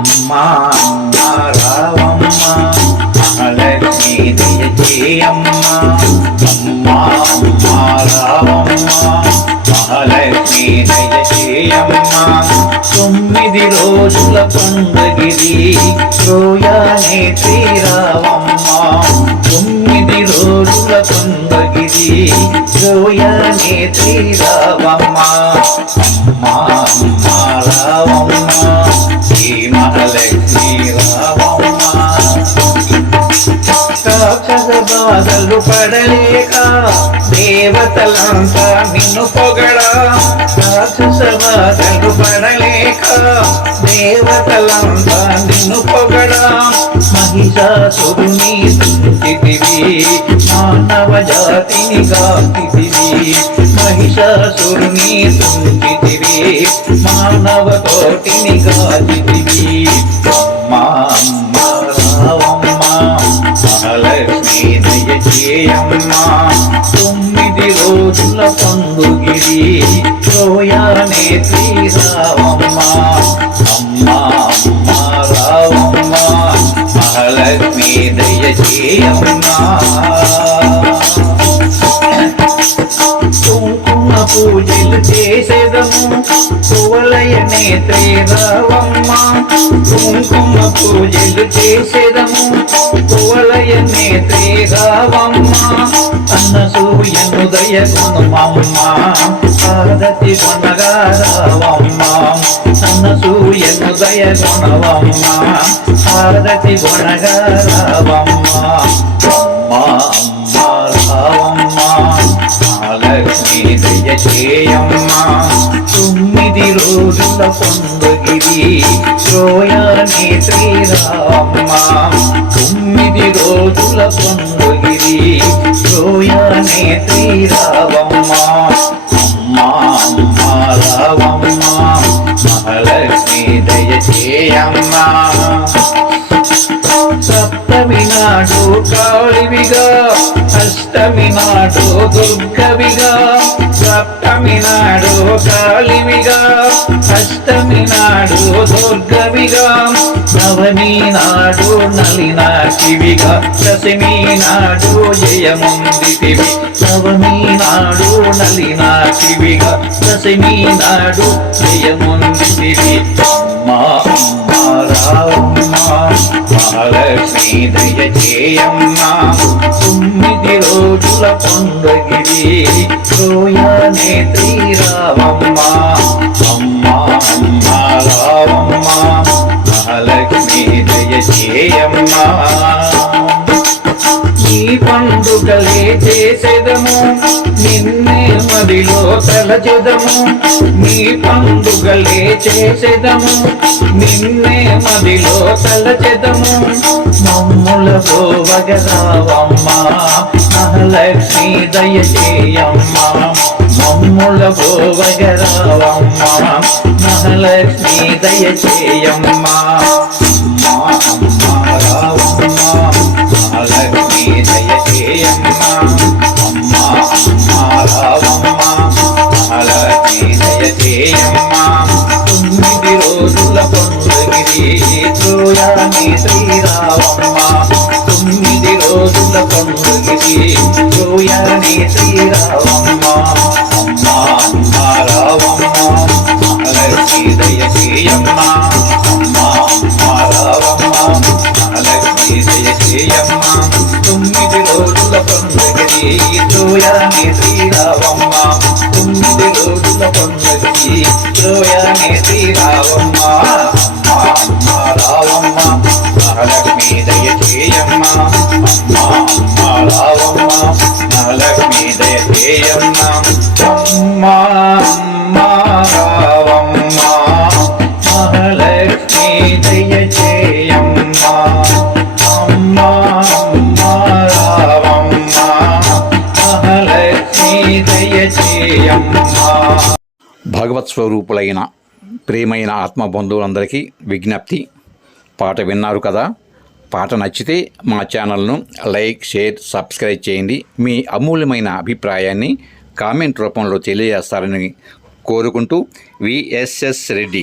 అమ్మా అమ్మా రావమ్మ మహాలక్ష్మి దయచేయమ్మా అమ్మా అమ్మా రావమ్మ మహాలక్ష్మి దయచేయమ్మా 9 రోజుల పండగిరి రోయానే శ్రీరావమ్మ 9 రోజుల పండగిరి రోయానే శ్రీరావమ్మ అమ్మా అమ్మా రావమ్మ శ్రీ మహాలక్ష్మి రావమ్మ రాక్షస బాధలు పడలేక దేవతలంతా నిన్ను పొగడా రాక్షస బాధలు పడలేక దేవతలంతా నిన్ను పొగడా మహిషాసురుని తుంచితివి మానవ జాతిని గాతితివి మహిషాసురుని తుంచితివి మానవ కోటిని గాతితివి అమ్మా అమ్మా రావమ్మ మహాలక్ష్మి దయచేయమ్మా 9 రోజుల పండుగిరి రోయానే శ్రీరావమ్మ అమ్మా అమ్మా రావమ్మ మహాలక్ష్మి దయచేయమ్మా కుంకుమ పూజలు చేసేదము కువలయనే శ్రీరావమ్మ కుంకుమ పూజలు చేసేదము కువలయనే శ్రీరావమ్మ అన్నసూయను దయగుణమమ్మ పార్వతి కొనగా రావమ్మ అన్నసూయను దయగుణవమ్మ పార్వతి కొనగా రావమ్మ అమ్మా అమ్మా రావమ్మ మహాలక్ష్మి దయచేయమ్మా 9 రోజుల పండుగిరి రోయానే శ్రీరావమ్మ 9 రోజుల పండుగిరి రోయానే శ్రీరావమ్మ అమ్మా అమ్మా రావమ్మ మహాలక్ష్మి దయచేయమ్మా సప్తమి నాడు కాళివిగా అష్టమి నాడు దుర్గవిగా సప్తమి నాడు కాళివిగా అష్టమి నాడు దుర్గవిగా నవమి నాడు నలినాకివిగా దశమి నాడు జయముందితివి నవమి నాడు నలినాకివిగా దశమి నాడు జయముందితివి అమ్మా అమ్మా రావమ్మ మహాలక్ష్మి దయచేయమ్మా 9 రోజుల పండుగిరి రోయానే శ్రీరావమ్మ అమ్మా అమ్మా రావమ్మ మహాలక్ష్మి దయచేయమ్మా ఈ పండుగలే చేసేదము నిన్నే మదిలో తలచెదము నీ పండుగలే చేసేదము నిన్నే మదిలో తలచెదము మమ్ముల భోవగరావమ్మ మహాలక్ష్మి దయచేయమ్మ మమ్ముల భోవగరావమ్మ మహాలక్ష్మి దయచేయమ్మ అమ్మా అమ్మా రావమ్మ మహాలక్ష్మి దయచేయమ్మా అమ్మా అమ్మా రావమ్మ మహాలక్ష్మి దయచేయమ్మా 9 రోజుల పండుగిరి రోయానే శ్రీరావమ్మ 9 రోజుల పండుగిరి రోయానే శ్రీరావమ్మ అమ్మా అమ్మా రావమ్మ మహాలక్ష్మి దయచేయమ్మా అమ్మా అమ్మా రావమ్మ మహాలక్ష్మి దయచేయమ్మా 9 రోజుల పండుగకి రోయానే శ్రీరావమ్మ 9 రోజుల పండుగకి రోయానే శ్రీరావమ్మ అమ్మా అమ్మా రావమ్మ మహాలక్ష్మి దయచేయమ్మా అమ్మా అమ్మా రావమ్మ మహాలక్ష్మి దయచేయమ్మా అమ్మా అమ్మా రావమ్మ మహాలక్ష్మి దయచేయమ్మా అమ్మా అమ్మా రావమ్మ మహాలక్ష్మి దయచేయమ్మా భగవత్ స్వరూపులైన ప్రియమైన ఆత్మబంధువులందరికీ విజ్ఞప్తి, పాట విన్నారు కదా. పాట నచ్చితే మా ఛానల్ను లైక్, షేర్, సబ్స్క్రైబ్ చేయండి. మీ అమూల్యమైన అభిప్రాయాన్ని కామెంట్ రూపంలో తెలియజేస్తారని కోరుకుంటూ విఎస్ఎస్ రెడ్డి.